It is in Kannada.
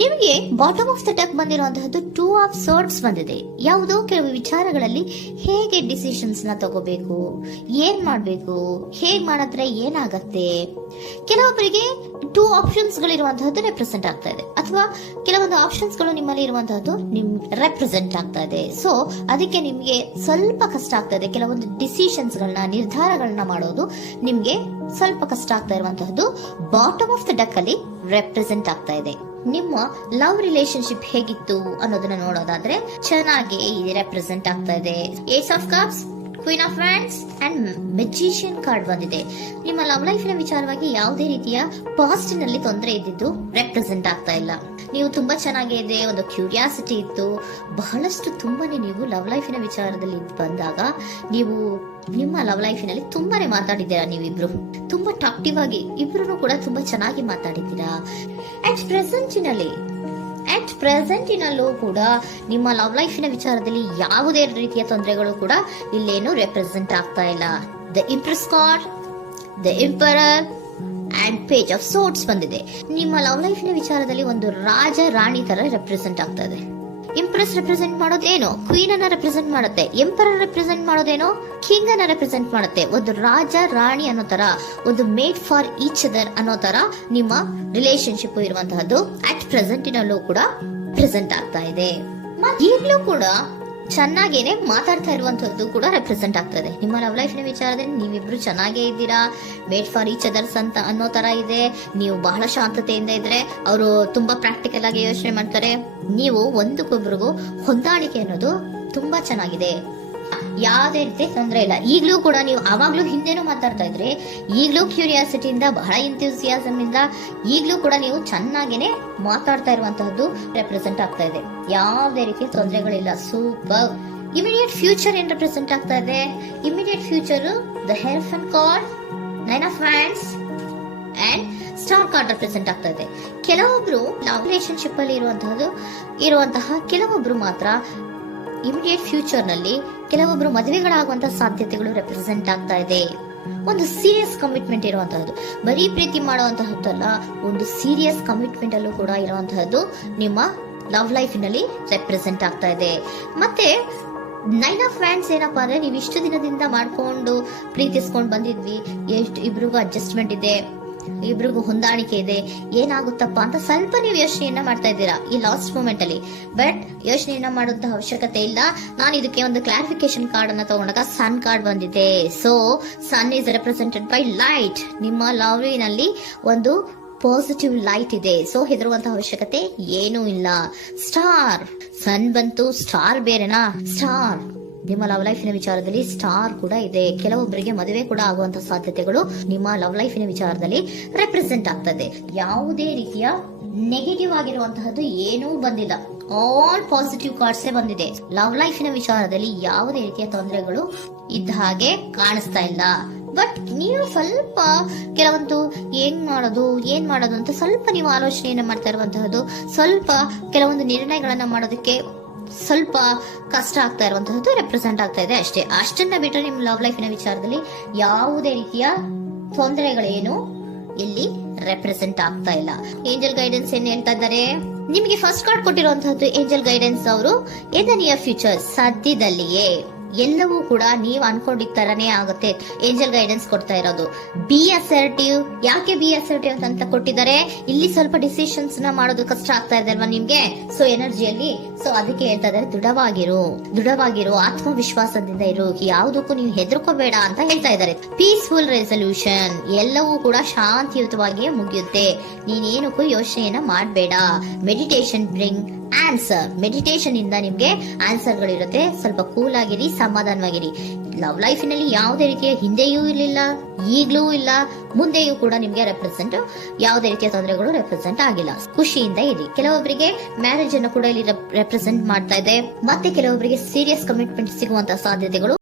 ನಿಮಗೆ ಬಾಟಮ್ ಆಫ್ ದ ಡೆಕ್ ಬಂದಿರುವಂತಹದ್ದು 2 ಆಫ್ ಸೋರ್ಡ್ಸ್ ಬಂದಿದೆ. ಯಾವುದೋ ಕೆಲವು ವಿಚಾರಗಳಲ್ಲಿ ಹೇಗೆ ಡಿಸಿಷನ್ಸ್ ನ ತಗೋಬೇಕು, ಏನ್ ಮಾಡ್ಬೇಕು, ಹೇಗ್ ಮಾಡಿದ್ರೆ ಏನಾಗತ್ತೆ. ಕೆಲವೊಬ್ಬರಿಗೆ 2 ಆಪ್ಷನ್ಸ್ ಗಳಿರುವಂತಹದ್ದು ರೆಪ್ರೆಸೆಂಟ್ ಆಗ್ತಾ ಇದೆ, ಅಥವಾ ಕೆಲವೊಂದು ಆಪ್ಷನ್ಸ್ ಗಳು ನಿಮ್ಮಲ್ಲಿ ಇರುವಂತಹದ್ದು ರೆಪ್ರೆಸೆಂಟ್ ಆಗ್ತಾ ಇದೆ. ಸೊ ಅದಕ್ಕೆ ನಿಮ್ಗೆ ಸ್ವಲ್ಪ ಕಷ್ಟ ಆಗ್ತಾ ಇದೆ. ಕೆಲವೊಂದು ಡಿಸಿಷನ್ಸ್ ಗಳನ್ನ, ನಿರ್ಧಾರಗಳನ್ನ ಮಾಡೋದು ನಿಮ್ಗೆ ಸ್ವಲ್ಪ ಕಷ್ಟ ಆಗ್ತಾ ಇರುವಂತಹದ್ದು ಬಾಟಮ್ ಆಫ್ ದ ಡೆಕ್ ಅಲ್ಲಿ ರೆಪ್ರೆಸೆಂಟ್ ಆಗ್ತಾ ಇದೆ. ನಿಮ್ಮ ಲವ್ ರಿಲೇಶನ್ಶಿಪ್ ಹೇಗಿತ್ತು ಅನ್ನೋದನ್ನ ನೋಡೋದಾದ್ರೆ ಚೆನ್ನಾಗಿ ರೆಪ್ರೆಸೆಂಟ್ ಆಗ್ತಾ ಇದೆ. Ace of cups, queen of wands and magician card ಬಂದಿದೆ. ನಿಮ್ಮ ಲವ್ ಲೈಫ್ ನ ವಿಚಾರವಾಗಿ ಯಾವುದೇ ರೀತಿಯ ಪಾಸಿಟಿವ್ ನಲ್ಲಿ ತೊಂದರೆ ಇದ್ದಿದ್ದು ರೆಪ್ರೆಸೆಂಟ್ ಆಗ್ತಾ ಇಲ್ಲ. ನೀವು ತುಂಬಾ ಚೆನ್ನಾಗಿದೆ, ಒಂದು ಕ್ಯೂರಿಯಾಸಿಟಿ ಇತ್ತು, ಬಹಳಷ್ಟು ತುಂಬಾನೇ ನೀವು ಲವ್ ಲೈಫಿನ ವಿಚಾರದಲ್ಲಿ ಬಂದಾಗ ನೀವು ನಿಮ್ಮ ಲವ್ ಲೈಫಿನಲ್ಲಿ ತುಂಬಾನೇ ಮಾತಾಡಿದ್ದೀರಾ. ನೀವಿಬ್ರು ತುಂಬಾ ಟಾಕ್ಟಿವ್ ಆಗಿ ಇಬ್ರು ಕೂಡ ತುಂಬಾ ಚೆನ್ನಾಗಿ ಮಾತಾಡಿದ್ದೀರಾ. ಅಟ್ ಪ್ರೆಸೆಂಟಿನಲ್ಲೂ ಕೂಡ ನಿಮ್ಮ ಲವ್ ಲೈಫಿನ ವಿಚಾರದಲ್ಲಿ ಯಾವುದೇ ರೀತಿಯ ತೊಂದರೆಗಳು ಕೂಡ ಇಲ್ಲೇನು ರೆಪ್ರೆಸೆಂಟ್ ಆಗ್ತಾ ಇಲ್ಲ. The empress card, the emperor and page of swords ಬಂದಿದೆ. ನಿಮ್ಮ ಲವ್ ಲೈಫಿನ ವಿಚಾರದಲ್ಲಿ ಒಂದು ರಾಜ ರಾಣಿ ತರ ರೆಪ್ರೆಸೆಂಟ್ ಆಗ್ತಾ ಇದೆ. ಇಂಪ್ರೆಸ್ ರೆಪ್ರೆಸೆಂಟ್ ಮಾಡೋದೇನೋ ಕ್ವೀನ್ ಅನ್ನ ರೆಪ್ರೆಸೆಂಟ್ ಮಾಡುತ್ತೆ, ಎಂಪರರ್ ರೆಪ್ರೆಸೆಂಟ್ ಮಾಡೋದೇನೋ ಕಿಂಗ್ ಅನ್ನ ರೆಪ್ರೆಸೆಂಟ್ ಮಾಡುತ್ತೆ. ಒಂದು ರಾಜ ರಾಣಿ ಅನ್ನೋ ತರ, ಒಂದು ಮೇಡ್ ಫಾರ್ ಈಚ್ ಅದರ್ ಅನ್ನೋ ತರ ನಿಮ್ಮ ರಿಲೇಶನ್ಶಿಪ್ ಇರುವಂತಹದ್ದು ಅಟ್ ಪ್ರೆಸೆಂಟಿನಲ್ಲೂ ಕೂಡ ಪ್ರೆಸೆಂಟ್ ಆಗ್ತಾ ಇದೆ. ಈಗಲೂ ಕೂಡ ಚೆನ್ನಾಗೇನೆ ಮಾತಾಡ್ತಾ ಇರುವಂತದ್ದು ಕೂಡ ರೆಪ್ರೆಸೆಂಟ್ ಆಗ್ತದೆ. ನಿಮ್ಮ ಲವ್ ಲೈಫ್ ನ ವಿಚಾರದಲ್ಲಿ ನೀವಿಬ್ರು ಚೆನ್ನಾಗೇ ಇದ್ದೀರಾ, ಮೇಡ್ ಫಾರ್ ಈಚ್ ಅದರ್ಸ್ ಅಂತ ಅನ್ನೋ ತರ ಇದೆ. ನೀವು ಬಹಳ ಶಾಂತತೆಯಿಂದ ಇದ್ರೆ ಅವರು ತುಂಬಾ ಪ್ರಾಕ್ಟಿಕಲ್ ಆಗಿ ಯೋಚನೆ ಮಾಡ್ತಾರೆ. ನೀವು ಒಂದಕ್ಕೊಬ್ರಿಗೂ ಹೊಂದಾಣಿಕೆ ಅನ್ನೋದು ತುಂಬಾ ಚೆನ್ನಾಗಿದೆ, ಯಾವುದೇ ರೀತಿ ತೊಂದರೆ ಇಲ್ಲ. ಈಗಲೂ ಕೂಡ ನೀವು ಆವಾಗ್ಲೂ ಹಿಂದೆನೂ ಮಾತಾಡ್ತಾ ಇದ್ರಿ, ಈಗಲೂ ಕ್ಯೂರಿಯಾಸಿಟಿಯಿಂದ, ಬಹಳ ಇಂಥ್ಯೂಸಿಯಾಸಮ್ ಇಂದ ಈಗಲೂ ಕೂಡ ನೀವು ಚೆನ್ನಾಗೇನೆ ಮಾತಾಡ್ತಾ ಇರುವಂತಹದ್ದು ರೆಪ್ರೆಸೆಂಟ್ ಆಗ್ತಾ ಇದೆ. ಯಾವುದೇ ರೀತಿಯ ತೊಂದರೆಗಳಿಲ್ಲ. ಸೂಪರ್. ಇಮಿಡಿಯೇಟ್ ಫ್ಯೂಚರ್ ಏನ್ ರೆಪ್ರೆಸೆಂಟ್ ಆಗ್ತಾ ಇದೆ? Immediate future the hierophant card, 9 of wands and star card represent ಆಗ್ತಾ ಇದೆ. ಕೆಲವೊಬ್ರು ಲವ್ ರಿಲೇಶನ್ಶಿಪ್ ಅಲ್ಲಿ ಇರುವಂತಹ ಕೆಲವೊಬ್ರು ಮಾತ್ರ ಇಮಿಡಿಯೇಟ್ ಫ್ಯೂಚರ್ ನಲ್ಲಿ ಕೆಲವೊಬ್ರು ಮದುವೆಗಳಾಗುವಂತಹ ಸಾಧ್ಯತೆಗಳು ರೆಪ್ರೆಸೆಂಟ್ ಆಗ್ತಾ ಇದೆ. ಒಂದು ಸೀರಿಯಸ್ ಕಮಿಟ್ಮೆಂಟ್ ಇರುವಂತಹದ್ದು, ಬರೀ ಪ್ರೀತಿ ಮಾಡುವಂತಹದ್ದಲ್ಲ, ಒಂದು ಸೀರಿಯಸ್ ಕಮಿಟ್ಮೆಂಟ್ ಅಲ್ಲೂ ಕೂಡ ಇರುವಂತಹದ್ದು ನಿಮ್ಮ ಲವ್ ಲೈಫಿನಲ್ಲಿ ರೆಪ್ರೆಸೆಂಟ್ ಆಗ್ತಾ ಇದೆ. ಮತ್ತೆ 9 ಆಫ್ ವ್ಯಾಂಡ್ಸ್ ಏನಪ್ಪಾ ಅಂದ್ರೆ, ನೀವು ಇಷ್ಟು ದಿನದಿಂದ ಮಾಡ್ಕೊಂಡು ಪ್ರೀತಿಸ್ಕೊಂಡು ಬಂದಿದ್ವಿ, ಇಬ್ರಿಗೂ ಅಡ್ಜಸ್ಟ್ಮೆಂಟ್ ಇದೆ, ಇಬ್ರಿಗೂ ಹೊಂದಾಣಿಕೆ ಇದೆ, ಏನಾಗುತ್ತಪ್ಪ ಅಂತ ಸ್ವಲ್ಪ ನೀವು ಯೋಚನೆಯನ್ನ ಮಾಡ್ತಾ ಇದ್ದೀರಾ ಈ ಲಾಸ್ಟ್ ಮೂಮೆಂಟ್ ಅಲ್ಲಿ. ಬಟ್ ಯೋಚನೆಯನ್ನ ಮಾಡುವಂತ ಅವಶ್ಯಕತೆ ಇಲ್ಲ. ನಾನು ಇದಕ್ಕೆ ಒಂದು ಕ್ಲಾರಿಫಿಕೇಶನ್ ಕಾರ್ಡ್ ಅನ್ನ ತಗೊಂಡಾಗ ಸನ್ ಕಾರ್ಡ್ ಬಂದಿದೆ. So sun is represented by light. ನಿಮ್ಮ ಲವ್ನಲ್ಲಿ ಒಂದು ಪಾಸಿಟಿವ್ ಲೈಟ್ ಇದೆ. ಸೊ ಹೆದರುವಂತಹ ಅವಶ್ಯಕತೆ ಏನೂ ಇಲ್ಲ. ಸ್ಟಾರ್, ಸನ್ ಬಂತು, ಸ್ಟಾರ್ ಬೇರೆನಾ? ಸ್ಟಾರ್ ನಿಮ್ಮ ಲವ್ ಲೈಫಿನ ವಿಚಾರದಲ್ಲಿ ಸ್ಟಾರ್ ಕೂಡ ಇದೆ. ಕೆಲವೊಬ್ಬರಿಗೆ ಮದುವೆ ಕೂಡ ಆಗುವಂತಹ ಸಾಧ್ಯತೆಗಳು ನಿಮ್ಮ ಲವ್ ಲೈಫಿನ ವಿಚಾರದಲ್ಲಿ ರೆಪ್ರೆಸೆಂಟ್ ಆಗ್ತದೆ. ಯಾವುದೇ ರೀತಿಯ ನೆಗೆಟಿವ್ ಆಗಿರುವಂತಹದ್ದು ಏನೂ ಬಂದಿಲ್ಲ. ಆಲ್ ಪಾಸಿಟಿವ್ ಕಾರ್ಡ್ಸ್ ಬಂದಿದೆ. ಲವ್ ಲೈಫಿನ ವಿಚಾರದಲ್ಲಿ ಯಾವುದೇ ರೀತಿಯ ತೊಂದರೆಗಳು ಇದ್ದ ಹಾಗೆ ಕಾಣಿಸ್ತಾ ಇಲ್ಲ. ಬಟ್ ನೀವು ಸ್ವಲ್ಪ ಕೆಲವೊಂದು ಏನ್ ಮಾಡೋದು ಅಂತ ಸ್ವಲ್ಪ ನೀವು ಆಲೋಚನೆಯನ್ನ ಮಾಡ್ತಾ ಇರುವಂತಹದ್ದು, ಸ್ವಲ್ಪ ಕೆಲವೊಂದು ನಿರ್ಣಯಗಳನ್ನ ಮಾಡೋದಕ್ಕೆ ಸ್ವಲ್ಪ ಕಷ್ಟ ಆಗ್ತಾ ಇರುವಂತಹದ್ದು ರೆಪ್ರೆಸೆಂಟ್ ಆಗ್ತಾ ಇದೆ ಅಷ್ಟೇ. ಅಷ್ಟನ್ನ ಬಿಟ್ಟರೆ ನಿಮ್ ಲವ್ ಲೈಫಿನ ವಿಚಾರದಲ್ಲಿ ಯಾವುದೇ ರೀತಿಯ ತೊಂದರೆಗಳೇನು ಇಲ್ಲಿ ರೆಪ್ರೆಸೆಂಟ್ ಆಗ್ತಾ ಇಲ್ಲ. ಏಂಜಲ್ ಗೈಡೆನ್ಸ್ ಏನ್ ಹೇಳ್ತಾ ಇದ್ದಾರೆ? ನಿಮಗೆ ಫಸ್ಟ್ ಕಾರ್ಡ್ ಕೊಟ್ಟಿರುವಂತಹದ್ದು ಏಂಜಲ್ ಗೈಡೆನ್ಸ್ ಅವರು ಇನ್ ದ ನಿಯರ್ ಫ್ಯೂಚರ್, ಸದ್ಯದಲ್ಲಿಯೇ ಎಲ್ಲವೂ ಕೂಡ ನೀವು ಅನ್ಕೊಂಡಿದ್ದ ತರನೇ ಆಗುತ್ತೆ. ಏಂಜಲ್ ಗೈಡೆನ್ಸ್ ಕೊಡ್ತಾ ಇರೋದು ಬಿ ಅಸರ್ಟಿವ್. ಯಾಕೆ ಬಿ ಅಸರ್ಟಿವ್ ಅಂತ ಕೊಟ್ಟಿದ್ದಾರೆ? ಇಲ್ಲಿ ಸ್ವಲ್ಪ ಡಿಸಿಷನ್ಸ್ ನ ಮಾಡೋದು ಕಷ್ಟ ಆಗ್ತಾ ಇದೆ ಅಲ್ವಾ ನಿಮ್ಗೆ, ಸೊ ಎನರ್ಜಿಯಲ್ಲಿ. ಸೊ ಅದಕ್ಕೆ ಹೇಳ್ತಾ ಇದ್ದಾರೆ ದೃಢವಾಗಿರು, ಆತ್ಮವಿಶ್ವಾಸದಿಂದ ಇರು, ಯಾವುದಕ್ಕೂ ನೀವು ಹೆದರ್ಕೋಬೇಡ ಅಂತ ಹೇಳ್ತಾ ಇದ್ದಾರೆ. ಪೀಸ್ಫುಲ್ ರೆಸಲ್ಯೂಷನ್, ಎಲ್ಲವೂ ಕೂಡ ಶಾಂತಿಯುತವಾಗಿಯೇ ಮುಗಿಯುತ್ತೆ, ನೀನೇನಕ್ಕೂ ಯೋಚನೆಯನ್ನ ಮಾಡಬೇಡ. Meditation bring answer. ಮೆಡಿಟೇಷನ್ ಇಂದ ನಿಮ್ಗೆ ಆನ್ಸರ್ ಗಳಿರುತ್ತೆ. ಸ್ವಲ್ಪ ಕೂಲ್ ಆಗಿರಿ, ಸಮಾಧಾನವಾಗಿರಿ. ಲವ್ ಲೈಫಿನಲ್ಲಿ ಯಾವುದೇ ರೀತಿಯ ಹಿಂದೆಯೂ ಇರಲಿಲ್ಲ, ಈಗ್ಲೂ ಇಲ್ಲ, ಮುಂದೆಯೂ ಕೂಡ ನಿಮ್ಗೆ ಯಾವುದೇ ರೀತಿಯ ತೊಂದರೆಗಳು ರೆಪ್ರೆಸೆಂಟ್ ಆಗಿಲ್ಲ. ಖುಷಿಯಿಂದ ಇರಿ. ಕೆಲವೊಬ್ಬರಿಗೆ ಮ್ಯಾರೇಜ್ ಅನ್ನು ಕೂಡ ಇಲ್ಲಿ ರೆಪ್ರೆಸೆಂಟ್ ಮಾಡ್ತಾ ಇದೆ. ಮತ್ತೆ ಕೆಲವೊಬ್ಬರಿಗೆ ಸೀರಿಯಸ್ ಕಮಿಟ್ಮೆಂಟ್ ಸಿಗುವಂತಹ ಸಾಧ್ಯತೆಗಳು